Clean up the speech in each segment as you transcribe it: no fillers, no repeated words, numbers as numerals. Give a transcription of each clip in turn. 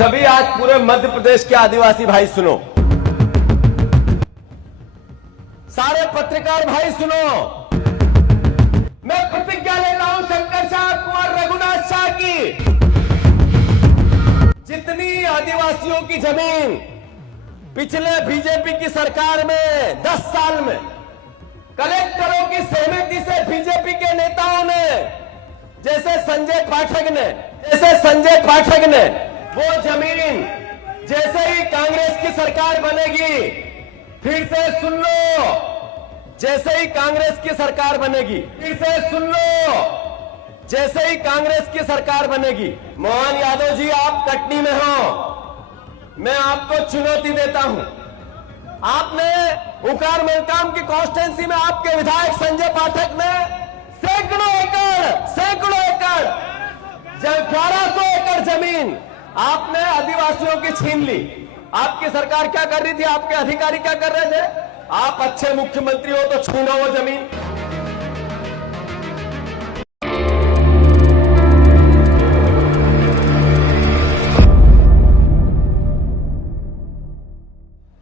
सभी आज पूरे मध्य प्रदेश के आदिवासी भाई सुनो, सारे पत्रकार भाई सुनो, मैं प्रतिज्ञा ले रहा हूं शंकर शाह कुंवर रघुनाथ शाह की, जितनी आदिवासियों की जमीन पिछले बीजेपी की सरकार में 10 साल में कलेक्टरों की सहमति से बीजेपी के नेताओं ने, जैसे संजय पाठक ने वो जमीन जैसे ही कांग्रेस की सरकार बनेगी, फिर से सुन लो, जैसे ही कांग्रेस की सरकार बनेगी, फिर से सुन लो, जैसे ही कांग्रेस की सरकार बनेगी, मोहन यादव जी आप कटनी में हो, मैं आपको चुनौती देता हूं। आपने उकार मलकाम की कॉन्स्टिट्यूंसी में आपके विधायक संजय पाठक ने सैकड़ों एकड़ 1200 एकड़ जमीन आपने आदिवासियों की छीन ली। आपकी सरकार क्या कर रही थी, आपके अधिकारी क्या कर रहे थे? आप अच्छे मुख्यमंत्री हो तो छीनो वो जमीन।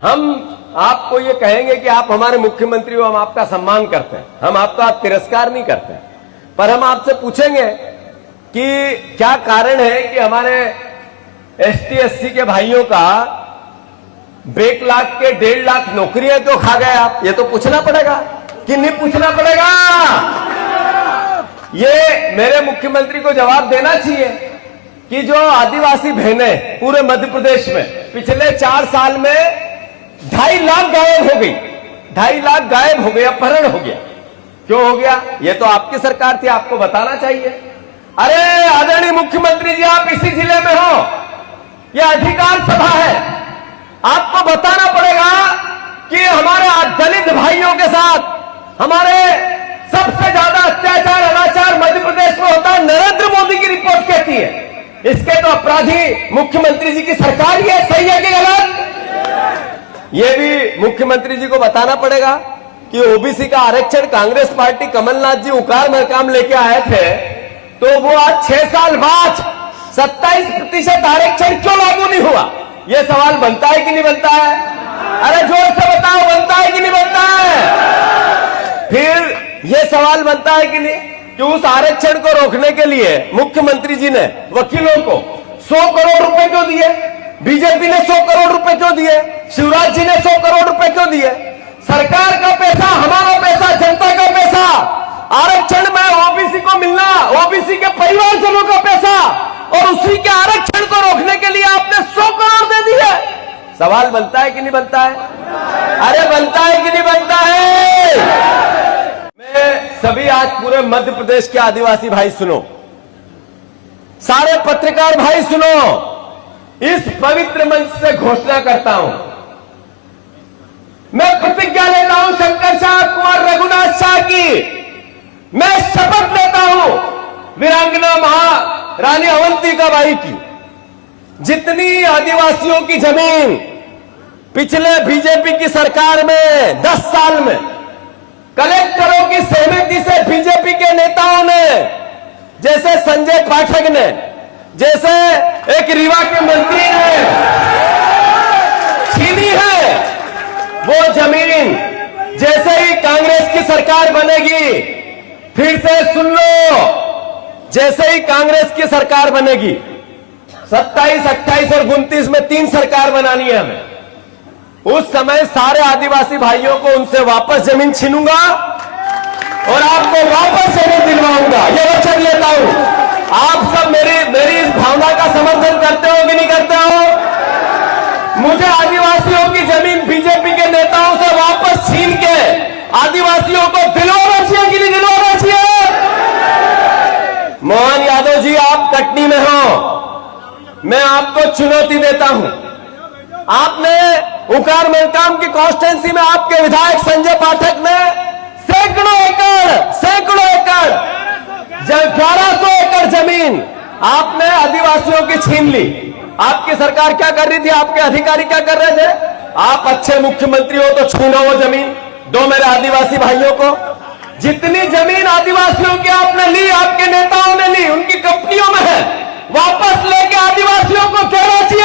हम आपको ये कहेंगे कि आप हमारे मुख्यमंत्री हो, हम आपका सम्मान करते हैं, हम आपका तिरस्कार नहीं करते, पर हम आपसे पूछेंगे कि क्या कारण है कि हमारे एसटी एससी के भाइयों का 1 लाख के 1.5 लाख नौकरियां क्यों खा गए आप? ये तो पूछना पड़ेगा कि नहीं पूछना पड़ेगा? ये मेरे मुख्यमंत्री को जवाब देना चाहिए कि जो आदिवासी बहनें पूरे मध्य प्रदेश में पिछले 4 साल में 2.5 लाख गायब हो गई, 2.5 लाख गायब हो गई, अपहरण हो गया। क्यों हो गया? ये तो आपकी सरकार थी, आपको बताना चाहिए। अरे आदरणीय मुख्यमंत्री जी, आप इसी जिले में हो, यह अधिकार सभा है, आपको बताना पड़ेगा कि हमारे दलित भाइयों के साथ हमारे सबसे ज्यादा अत्याचार अनाचार मध्य प्रदेश में होता है। नरेंद्र मोदी की रिपोर्ट कहती है, इसके तो अपराधी मुख्यमंत्री जी की सरकार ही है। सही है कि गलत? ये भी मुख्यमंत्री जी को बताना पड़ेगा कि ओबीसी का आरक्षण कांग्रेस पार्टी कमलनाथ जी उकार मरकाम लेके आए थे, तो वो आज 6 साल बाद 27% आरक्षण क्यों लागू नहीं हुआ? ये सवाल बनता है कि नहीं बनता है? अरे जोर से बताओ, बनता है कि नहीं बनता है? फिर ये सवाल बनता है कि नहीं कि उस आरक्षण को रोकने के लिए मुख्यमंत्री जी ने वकीलों को 100 करोड़ रुपए क्यों दिए? बीजेपी ने 100 करोड़ रुपए क्यों दिए? शिवराज जी ने 100 करोड़ रुपए क्यों दिए? सरकार का पैसा, हमारा पैसा, जनता का पैसा, आरक्षण में ओबीसी को मिलना, ओबीसी के परिवारजनों का पैसा, और उसी के आरक्षण को रोकने के लिए आपने 100 करोड़ दे दिए। सवाल बनता है कि नहीं बनता है? अरे बनता है कि नहीं बनता है? मैं सभी आज पूरे मध्य प्रदेश के आदिवासी भाई सुनो, सारे पत्रकार भाई सुनो, इस पवित्र मंच से घोषणा करता हूं, मैं प्रतिज्ञा ले रहा हूं शंकर शाह कुंवर रघुनाथ शाह की, मैं शपथ लेता हूं वीरांगना महारानी अवंतिका बाई की, जितनी आदिवासियों की जमीन पिछले बीजेपी की सरकार में 10 साल में कलेक्टरों की सहमति से बीजेपी के नेताओं ने, जैसे संजय पाठक ने, जैसे एक रीवा के मंत्री ने छीनी है, वो जमीन जैसे ही कांग्रेस की सरकार बनेगी, फिर से सुन लो, जैसे ही कांग्रेस की सरकार बनेगी, 27, 28 और 29 में 3 सरकार बनानी है हमें, उस समय सारे आदिवासी भाइयों को उनसे वापस जमीन छीनूंगा और आपको वापस जमीन दिलवाऊंगा, ये वचन लेता हूं। आप सब मेरी इस भावना का समर्थन करते हो कि नहीं करते हो? मुझे आदिवासियों की जमीन बीजेपी के नेताओं से वापस छीन के आदिवासियों को दिलवाना चाहिए कि नहीं दिलवाना चाहिए? मोहन यादव जी आप कटनी में हो, मैं आपको चुनौती देता हूं। आपने उकार मलकाम की कॉन्स्टिट्यूंसी में आपके विधायक संजय पाठक ने सैकड़ों एकड़ 1200 एकड़ जमीन आपने आदिवासियों की छीन ली। आपकी सरकार क्या कर रही थी, आपके अधिकारी क्या कर रहे थे? आप अच्छे मुख्यमंत्री हो तो छीनो वो जमीन, दो मेरे आदिवासी भाइयों को। जितनी जमीन आदिवासियों की आपने ली, आपके नेताओं ने ली, उनकी कंपनियों में है, वापस लेके आदिवासियों को देना चाहिए।